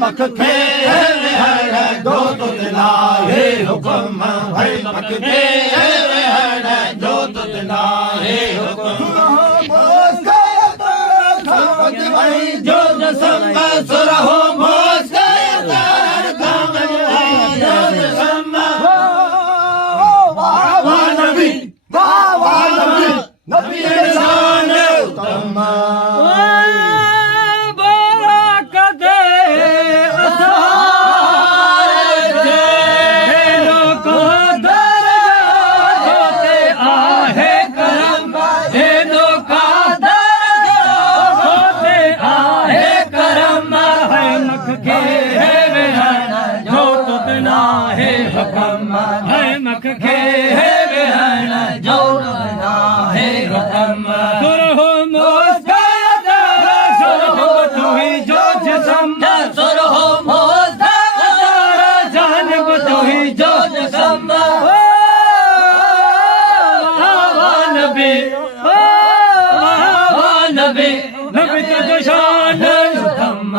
मख खे विहण जो तुझ नाहे हुकुम है मख खे विहण जो तुझ नाहे हुकुम जो जसम सुरहो मोस नबी शान उत्तम मख खे विहण जो नाहे हुकुम सुरहो मोस सुरहो तुही जो जिस्म सुरहो मोस जानब तुही जो जिस्म नबी नबी नबी तुझ शान उत्तम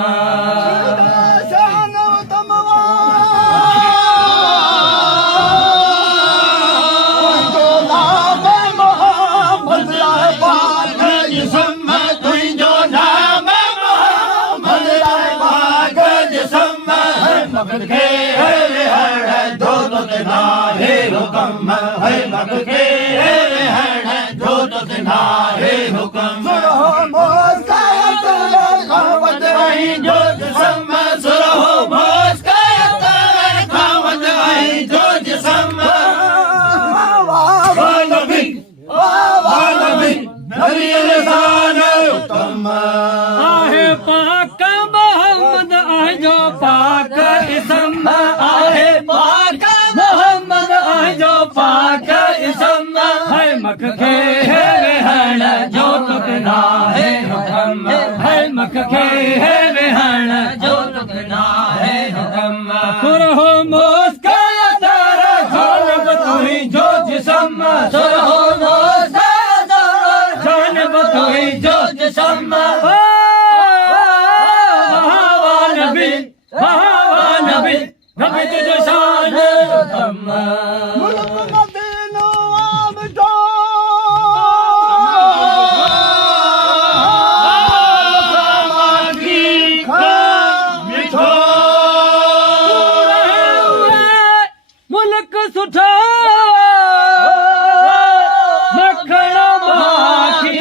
मख खे विहण जो तुझ नाहे हुकुम है मख खे विहण जो तुझ नाहे हुकुम सुरहो मोस खावत वही जो जिस्म सुरहो मोस खावत वही जो जिस्म नबी नबी नबी इंसान उत्तम आहे पाक मोहम्मद आजो पाक इसम आहे पाक मोहम्मद आजो पाक इसम है मख खे विहण जो तुझ नाहे हुकुम है मख खे विहण जो तुझ नाहे हुकुम सुरहो मोस जानब तुही जो जिस्म सुरहो मोस जानब तुही जो जिस्म नबी नबी तुझ शान उत्तम मुल्क मदीनो आम जो मागी मिठो मुल्क सुठो मखण माखी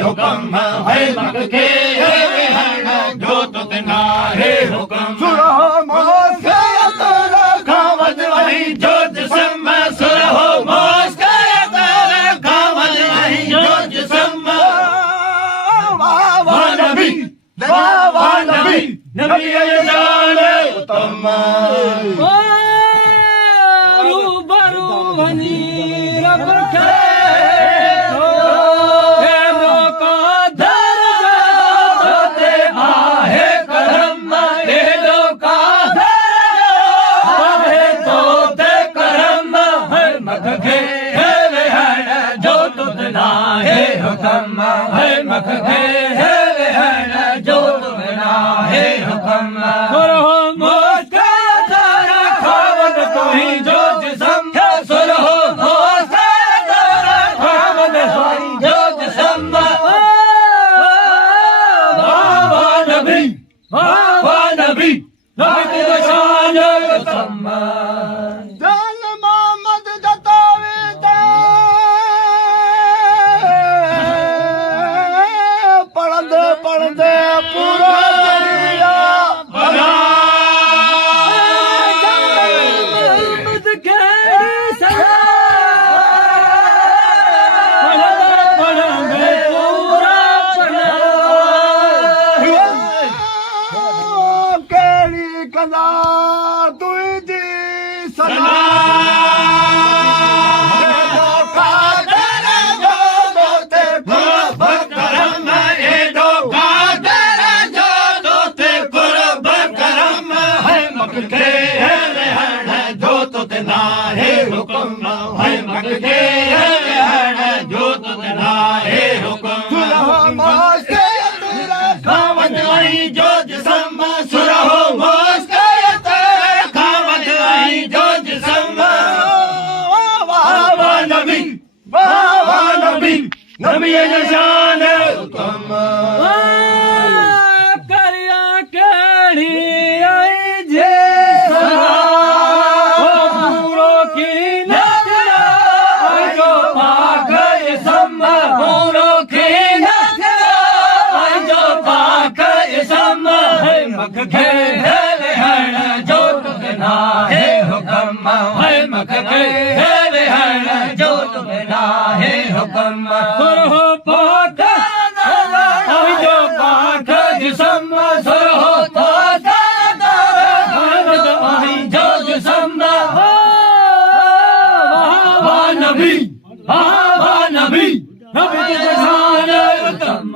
हुकुम है मख खे विहण जो तुझ नाहे हुकुम सुरहो मोस खावत वही जो जिस्म सुरहो मोस खावत वही जो जिस्म वाह नबी नबी इंसान उत्तम रूबरू वनी रब खे हुकुम है मख खे विहण जो तुझ नाहे हुकुम सुरहो मोस खावत तुही जो जिस्म सुरहो मोस खावत तुही जो जिस्म नबी नबी नबी तुझ शान उत्तम पढ़दे पूरा कंदा तुंहिंजी सलाह तना हे हुक्म है मखके हर जोत तना हे हुक्म मस्के तेरा खावत आई जो जिसम सुरहो मस्के तेरा खावत आई जो जिसम वाह नबी वाह नबी नबी जशान हुक्म करिया केड़ी आई जे पूरो की नजरा जो पाक सम पूरो की नजरा जो पाक सम है मख खे हण जो तुना है हुक्म है मख खे हण जो तुना है हुक्म सुरहो पाक जो पाक जिसम सुरहो पाक जो जिसम वाह नबी वाह नबी नबी के शान उत्तम